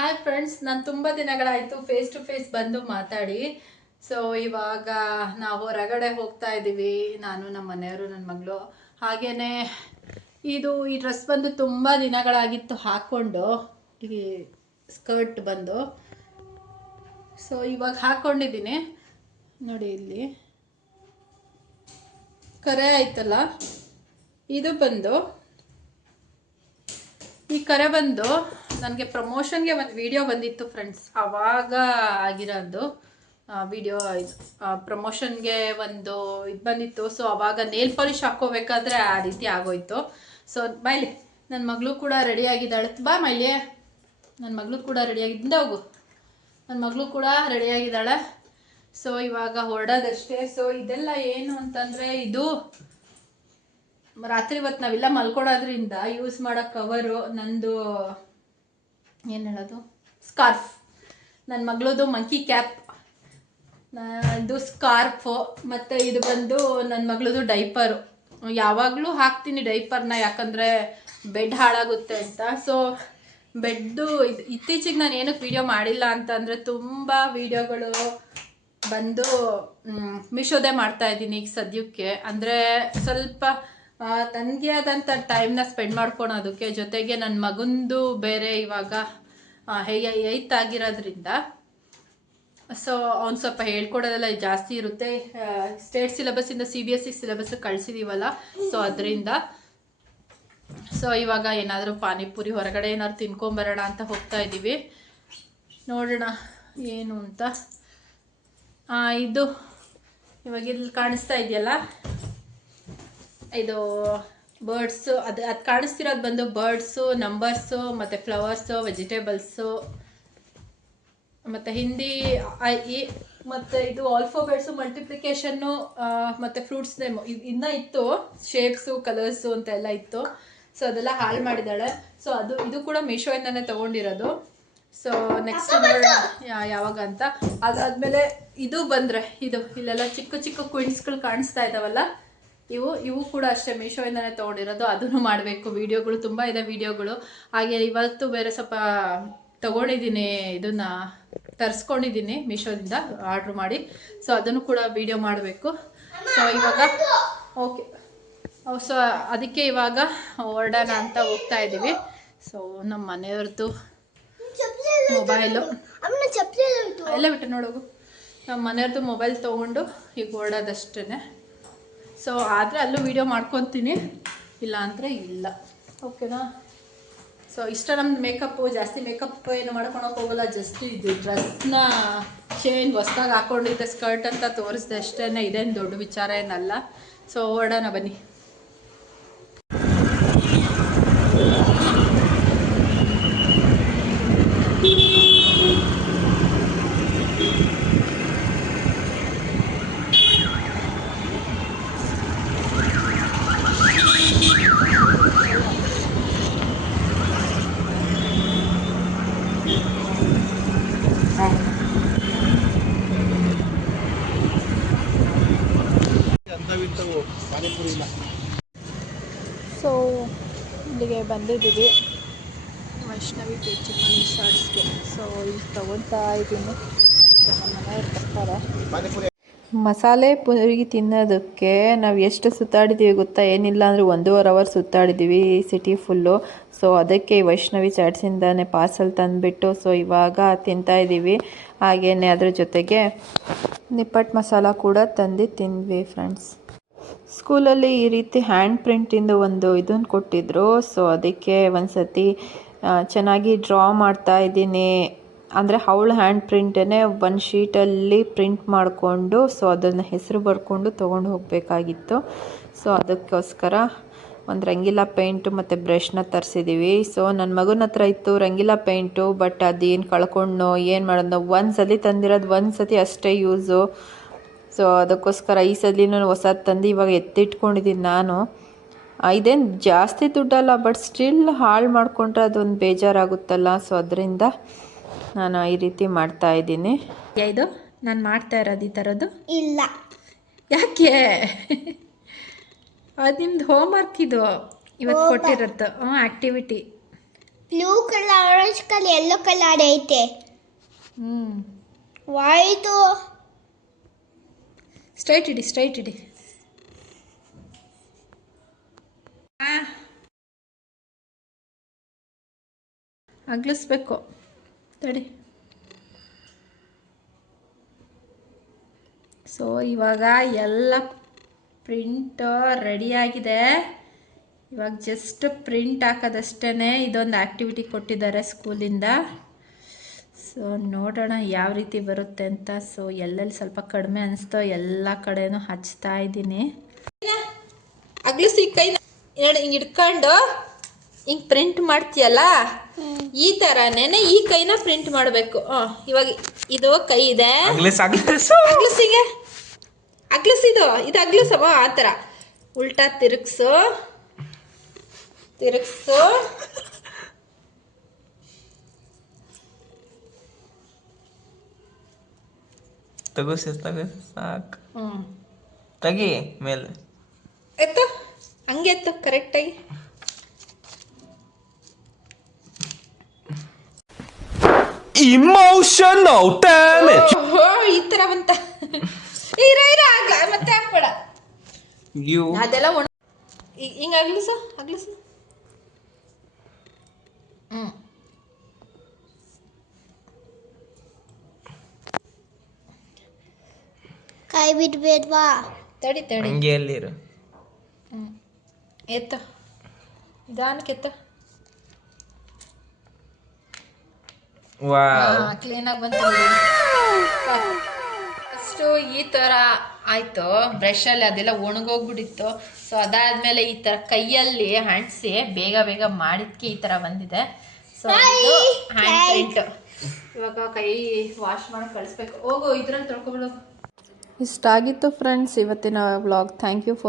Hi friends, ನಾನು ತುಂಬ ದಿನಗಳಾಯಿತು face to face ಬಂದು ಮಾತಾಡಿ. ಸೊ ಇವಾಗ ನಾವು ಹೊರಗಡೆ ಹೋಗ್ತಾ ಇದ್ದೀವಿ, ನಾನು ನಮ್ಮ ಮನೆಯವರು ನನ್ನ ಮಗಳು. ಹಾಗೆಯೇ ಈ ಡ್ರೆಸ್ ಬಂದು ತುಂಬ ದಿನಗಳಾಗಿತ್ತು ಹಾಕ್ಕೊಂಡು, ಈ ಸ್ಕರ್ಟ್ ಬಂದು. ಸೊ ಇವಾಗ ಹಾಕ್ಕೊಂಡಿದ್ದೀನಿ ನೋಡಿ, ಇಲ್ಲಿ ಕರೆ ಆಯ್ತಲ್ಲ. ಇದು ಬಂದು ಈ ಕರೆ ಬಂದು ನನಗೆ ಪ್ರಮೋಷನ್ಗೆ ಒಂದು ವಿಡಿಯೋ ಬಂದಿತ್ತು ಫ್ರೆಂಡ್ಸ್, ಆವಾಗ ಆಗಿರೋದು ವಿಡಿಯೋ. ಇದು ಪ್ರಮೋಷನ್ಗೆ ಒಂದು ಇದು ಬಂದಿತ್ತು. ಸೊ ಆವಾಗ ನೇಲ್ ಪಾಲಿಶ್ ಹಾಕ್ಕೋಬೇಕಾದ್ರೆ ಆ ರೀತಿ ಆಗೋಯ್ತು. ಸೊ ಮೈಲಿ ನನ್ನ ಮಗಳು ಕೂಡ ರೆಡಿಯಾಗಿದ್ದಾಳೆ. ಬಾ ಮೈಲಿ, ನನ್ನ ಮಗಳು ಕೂಡ ರೆಡಿಯಾಗಿದ್ದ ಹೋಗು. ನನ್ನ ಮಗಳು ಕೂಡ ರೆಡಿಯಾಗಿದ್ದಾಳೆ. ಸೊ ಇವಾಗ ಹೊರಡೋದಷ್ಟೇ. ಸೊ ಇದೆಲ್ಲ ಏನು ಅಂತಂದರೆ, ಇದು ರಾತ್ರಿ ಹೊತ್ತು ನಾವೆಲ್ಲ ಮಲ್ಕೊಳೋದ್ರಿಂದ ಯೂಸ್ ಮಾಡೋ ಕವರು. ನಂದು ಏನು ಹೇಳೋದು, ಸ್ಕಾರ್ಫ್. ನನ್ನ ಮಗಳದು ಮಂಕಿ ಕ್ಯಾಪ್, ಇದು ಸ್ಕಾರ್ಫು. ಮತ್ತು ಇದು ಬಂದು ನನ್ನ ಮಗಳದು ಡೈಪರು. ಯಾವಾಗಲೂ ಹಾಕ್ತೀನಿ ಡೈಪರ್ನ, ಯಾಕಂದರೆ ಬೆಡ್ ಹಾಳಾಗುತ್ತೆ ಅಂತ. ಸೊ ಬೆಡ್ಡು ಇತ್ತೀಚೆಗೆ ನಾನು ಏನಕ್ಕೆ ವೀಡಿಯೋ ಮಾಡಿಲ್ಲ ಅಂತಂದರೆ, ತುಂಬ ವೀಡಿಯೋಗಳು ಬಂದು ಮೀಶೋದೇ ಮಾಡ್ತಾಯಿದ್ದೀನಿ ಈಗ ಸದ್ಯಕ್ಕೆ. ಅಂದರೆ ಸ್ವಲ್ಪ ನನಗೆ ಆದಂಥ ಟೈಮ್ನ ಸ್ಪೆಂಡ್ ಮಾಡ್ಕೊಳೋದಕ್ಕೆ, ಜೊತೆಗೆ ನನ್ನ ಮಗಂದು ಬೇರೆ ಇವಾಗ 8th ಆಗಿರೋದ್ರಿಂದ ಸೊ ಅವ್ನು ಸ್ವಲ್ಪ ಹೇಳ್ಕೊಡೋದೆಲ್ಲ ಜಾಸ್ತಿ ಇರುತ್ತೆ. ಸ್ಟೇಟ್ ಸಿಲೆಬಸ್ಸಿಂದ CBSE ಸಿಲೆಬಸ್ ಕಳಿಸಿದ್ದೀವಲ್ಲ, ಸೊ ಅದರಿಂದ. ಸೊ ಇವಾಗ ಏನಾದರೂ ಪಾನಿಪುರಿ ಹೊರಗಡೆ ಏನಾದ್ರು ತಿನ್ಕೊಂಬರೋಣ ಅಂತ ಹೋಗ್ತಾ ಇದ್ದೀವಿ. ನೋಡೋಣ ಏನು ಅಂತ. ಇದು ಇವಾಗ ಇಲ್ಲಿ ಕಾಣಿಸ್ತಾ ಇದೆಯಲ್ಲ, ಇದು ಬರ್ಡ್ಸು. ಅದು ಕಾಣಿಸ್ತಿರೋದು ಬಂದು ಬರ್ಡ್ಸು, ನಂಬರ್ಸು, ಮತ್ತು ಫ್ಲವರ್ಸು, ವೆಜಿಟೇಬಲ್ಸು, ಮತ್ತು ಹಿಂದಿ ಮತ್ತು ಇದು ಆಲ್ಫಾಬೆಟ್ಸು, ಮಲ್ಟಿಪ್ಲಿಕೇಶನ್ನು, ಮತ್ತು ಫ್ರೂಟ್ಸ್ ನೇಮ್ ಇನ್ನೂ ಇತ್ತು. ಶೇಪ್ಸು, ಕಲರ್ಸು ಅಂತ ಎಲ್ಲ ಇತ್ತು. ಸೊ ಅದೆಲ್ಲ ಹಾಳು ಮಾಡಿದ್ದಾಳೆ. ಸೊ ಇದು ಕೂಡ ಮೀಶೋಯಿಂದನೇ ತೊಗೊಂಡಿರೋದು. ಸೊ ನೆಕ್ಸ್ಟ್ ನೋಡೋಣ ಯಾವಾಗ ಅಂತ. ಅದಾದಮೇಲೆ ಇದು ಬಂದರೆ, ಇಲ್ಲೆಲ್ಲ ಚಿಕ್ಕ ಚಿಕ್ಕ ಕ್ವಿನ್ಸ್ಗಳು ಕಾಣಿಸ್ತಾ ಇದ್ದಾವಲ್ಲ, ಇವು ಕೂಡ ಅಷ್ಟೇ ಮೀಶೋಯಿಂದನೇ ತೊಗೊಂಡಿರೋದು. ಅದನ್ನು ಮಾಡಬೇಕು. ವೀಡಿಯೋಗಳು ತುಂಬ ಇದೆ ವೀಡಿಯೋಗಳು. ಹಾಗೆ ಇವತ್ತು ಬೇರೆ ಸ್ವಲ್ಪ ತೊಗೊಂಡಿದ್ದೀನಿ, ಇದನ್ನು ತರಿಸ್ಕೊಂಡಿದ್ದೀನಿ ಮೀಶೋದಿಂದ ಆರ್ಡ್ರ್ ಮಾಡಿ. ಸೊ ಅದನ್ನು ಕೂಡ ವೀಡಿಯೋ ಮಾಡಬೇಕು. ಸೊ ಇವಾಗ ಓಕೆ. ಸೊ ಅದಕ್ಕೆ ಇವಾಗ ಹೊರಡೋಣ ಅಂತ ಹೋಗ್ತಾ ಇದ್ದೀವಿ. ಸೊ ನಮ್ಮ ಮನೆಯವ್ರದ್ದು ಮೊಬೈಲು ಎಲ್ಲ ಬಿಟ್ಟು ನೋಡೋಗು. ನಮ್ಮ ಮನೆಯವ್ರದ್ದು ಮೊಬೈಲ್ ತೊಗೊಂಡು ಈಗ ಹೊರಡೋದಷ್ಟೇ. ಸೊ ಆದರೆ ಅಲ್ಲೂ ವೀಡಿಯೋ ಮಾಡ್ಕೊತೀನಿ, ಇಲ್ಲ ಅಂದರೆ ಇಲ್ಲ. ಓಕೆನಾ? ಸೊ ಇಷ್ಟ ನಮ್ಮದು ಮೇಕಪ್ಪು. ಜಾಸ್ತಿ ಮೇಕಪ್ ಏನು ಮಾಡ್ಕೊಳಕ್ಕೆ ಹೋಗಲ್ಲ. ಜಸ್ಟ್ ಇದು ಡ್ರೆಸ್ನ ಚೇಂಜ್ ಹೊಸ್ದಾಗಿ ಹಾಕ್ಕೊಂಡಿದ್ದೆ, ಸ್ಕರ್ಟ್ ಅಂತ ತೋರಿಸ್ದೆ ಅಷ್ಟೇ. ಇದೇನು ದೊಡ್ಡ ವಿಚಾರ ಏನಲ್ಲ. ಸೊ ಹೊರಡೋಣ ಬನ್ನಿ. ಸೊ ಇಲ್ಲಿಗೆ ಬಂದಿದ್ದೀವಿ, ವೈಷ್ಣವಿ ಚಿಕನ್ ಶಾರ್ಟ್ಸ್ಗೆ. ಸೊ ಇಲ್ಲಿ ತೊಗೊತಾ ಇದ್ದೀನಿ. ನಮ್ಮ ಮನೆಯವ್ರು ಬರ್ತಾರೆ. ಮಸಾಲೆ ಪುರಿ ತಿನ್ನೋದಕ್ಕೆ ನಾವು ಎಷ್ಟು ಸುತ್ತಾಡಿದ್ದೀವಿ ಗೊತ್ತಾ? ಏನಿಲ್ಲ ಅಂದರೆ 1.5 ಅವರ್ ಸುತ್ತಾಡಿದ್ದೀವಿ ಸಿಟಿ ಫುಲ್ಲು. ಸೊ ಅದಕ್ಕೆ ವೈಷ್ಣವಿ ಚಾಟ್ಸಿಂದಾನೆ ಪಾರ್ಸಲ್ ತಂದುಬಿಟ್ಟು ಸೊ ಇವಾಗ ತಿಂತಾಯಿದ್ದೀವಿ. ಹಾಗೆಯೇ ಅದ್ರ ಜೊತೆಗೆ ನಿಪ್ಪಟ್ಟು ಮಸಾಲ ಕೂಡ ತಂದು ತಿಂದ್ವಿ ಫ್ರೆಂಡ್ಸ್. ಸ್ಕೂಲಲ್ಲಿ ಈ ರೀತಿ ಹ್ಯಾಂಡ್ ಪ್ರಿಂಟಿಂದು ಒಂದು ಇದನ್ನು ಕೊಟ್ಟಿದ್ದರು. ಸೊ ಅದಕ್ಕೆ ಒಂದು ಸತಿ ಚೆನ್ನಾಗಿ ಡ್ರಾ ಮಾಡ್ತಾ ಇದ್ದೀನಿ. ಅಂದರೆ ಅವಳ ಹ್ಯಾಂಡ್ ಪ್ರಿಂಟನ್ನೇ ಒಂದು ಶೀಟಲ್ಲಿ ಪ್ರಿಂಟ್ ಮಾಡಿಕೊಂಡು ಸೊ ಅದನ್ನು ಹೆಸರು ಬರ್ಕೊಂಡು ತೊಗೊಂಡು ಹೋಗಬೇಕಾಗಿತ್ತು. ಸೊ ಅದಕ್ಕೋಸ್ಕರ ಒಂದು ರಂಗಿಲ್ಲ ಪೇಂಟು ಮತ್ತು ಬ್ರಷ್ನ ತರಿಸಿದ್ದೀವಿ. ಸೊ ನನ್ನ ಮಗನ ಹತ್ರ ಇತ್ತು ರಂಗಿಲ್ಲ ಪೇಂಟು, ಬಟ್ ಅದೇನು ಕಳ್ಕೊಂಡು ಏನು ಮಾಡೋದು. ಒಂದು ಸಲ ತಂದಿರೋದು ಒಂದು ಸತಿ ಅಷ್ಟೇ ಯೂಸು. ಸೊ ಅದಕ್ಕೋಸ್ಕರ ಈ ಸಲಿನೂ ಹೊಸದು ತಂದು ಇವಾಗ ಎತ್ತಿಟ್ಕೊಂಡಿದ್ದೀನಿ ನಾನು. ಇದೇನು ಜಾಸ್ತಿ ದುಡ್ಡಲ್ಲ, ಬಟ್ ಸ್ಟಿಲ್ ಹಾಳು ಮಾಡಿಕೊಂಡ್ರೆ ಅದೊಂದು ಬೇಜಾರಾಗುತ್ತಲ್ಲ. ಸೊ ಅದರಿಂದ ನಾನು ಈ ರೀತಿ ಮಾಡ್ತಾಯಿದ್ದೀನಿ. ಇದು ನಾನು ಮಾಡ್ತಾ ಇರೋದು ಈ ಥರದ್ದು ಇಲ್ಲ. ಯಾಕೆ? ಅದು ನಿಮ್ದು ಹೋಮ್ವರ್ಕ್ ಇದು ಇವತ್ತು ಕೊಟ್ಟಿರುತ್ತೆ. Activity blue colour orange colour yellow colour ಐತೆ ವೈಟು ಸ್ಟ್ರೈಟ್ ಇಡಿ ಅಗ್ಲಿಸ್ಬೇಕು ತಡಿ. ಸೊ ಇವಾಗ ಎಲ್ಲ ಪ್ರಿಂಟ್ ರೆಡಿಯಾಗಿದೆ. ಇವಾಗ ಜಸ್ಟ್ ಪ್ರಿಂಟ್ ಹಾಕೋದಷ್ಟೇ. ಇದೊಂದು ಆ್ಯಕ್ಟಿವಿಟಿ ಕೊಟ್ಟಿದ್ದಾರೆ ಸ್ಕೂಲಿಂದ. ಸೊ ನೋಡೋಣ ಯಾವ ರೀತಿ ಬರುತ್ತೆ ಅಂತ. ಸೊ ಎಲ್ಲೆಲ್ಲಿ ಸ್ವಲ್ಪ ಕಡಿಮೆ ಅನಿಸ್ತೋ ಎಲ್ಲ ಕಡೆನೂ ಹಚ್ತಾ ಇದ್ದೀನಿ. ಅಗ್ಲಿಸಿ ಕೈ ಹಿಂಗೆ ಹಿಡ್ಕೊಂಡು ಹಿಂಗೆ ಪ್ರಿಂಟ್ ಮಾಡ್ತೀಯಲ್ಲ, ಈ ಥರನೇ ಈ ಕೈನ ಪ್ರಿಂಟ್ ಮಾಡಬೇಕು. ಇವಾಗ ಇದು ಕೈ ಇದೆ, ಅಗ್ಲಿಸಿಗೆ ಅಗ್ಲಿಸಿದು ಇದು ಅಗ್ಲಿಸವ ಆ ಥರ ಉಲ್ಟಾ ತಿರುಗ್ಸು ತಗೋಸಿ ಸಾಕು. ತೆಗಿ ಮೇಲೆ ಎತ್ತು, ಹಂಗೆ ಎತ್ತು ಕರೆಕ್ಟಾಗಿ. Emotional damage. ಈ ಥರ ಬಂತ. ಇರ ಮತ್ತೆ ಹಾಕ್ಬೇಡ ಅದೆಲ್ಲ ಹಿಂಗೆ ಅಗ್ಲಿಸು. ಕೈ ಬಿಡ್ಬೇಡ್ವಾ? ತಡಿ ಹಂಗೆ ಅಲ್ಲಿರು. ಎತ್ತ ನಿಧಾನಕ್ಕೆ ಎತ್ತ. ಕ್ಲೀನಾಗಿ ಬಂತು. ಫಸ್ಟು ಈ ಥರ ಆಯಿತು, ಬ್ರಷಲ್ಲಿ ಅದೆಲ್ಲ ಒಣಗೋಗ್ಬಿಟ್ಟಿತ್ತು. ಸೊ ಅದಾದಮೇಲೆ ಈ ಥರ ಕೈಯಲ್ಲಿ ಅಂಟಿಸಿ ಬೇಗ ಮಾಡಿದ್ಕೆ ಈ ಥರ ಬಂದಿದೆ. ಸೊ ಇದು ಹ್ಯಾಂಡ್ ಪ್ರಿಂಟ್. ಇವಾಗ ಕೈ ವಾಶ್ ಮಾಡಿ ಕಳಿಸ್ಬೇಕು. ಹೋಗು ಇದ್ರಲ್ಲಿ ತೊಳ್ಕೊಬಿಡೋದು. ಇಷ್ಟಾಗಿತ್ತು ಫ್ರೆಂಡ್ಸ್ ಇವತ್ತಿನ ವ್ಲಾಗ್. Thank you for